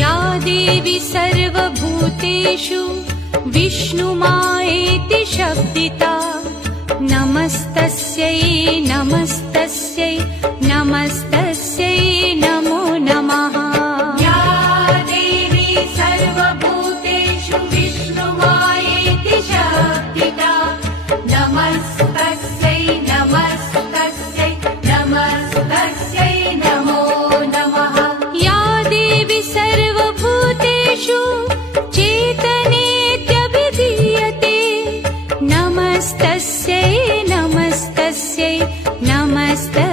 या देवी सर्वभूतेषु विष्णुमायेति शब्दिता नमस्तस्यै नमस्तस्यै नमस्तस्यै नमो नमः। या देवी सर्वभूतेषु विष्णुमायेति शब्दिता नमस्तस्यै नमस्तस्यै नमस्तस्यै नमो नमः। या देवी सर्वभूतेषु चेतनेत्यभिधीयते नमस्तस्यै नमस्तस्यै नमस्तस्यै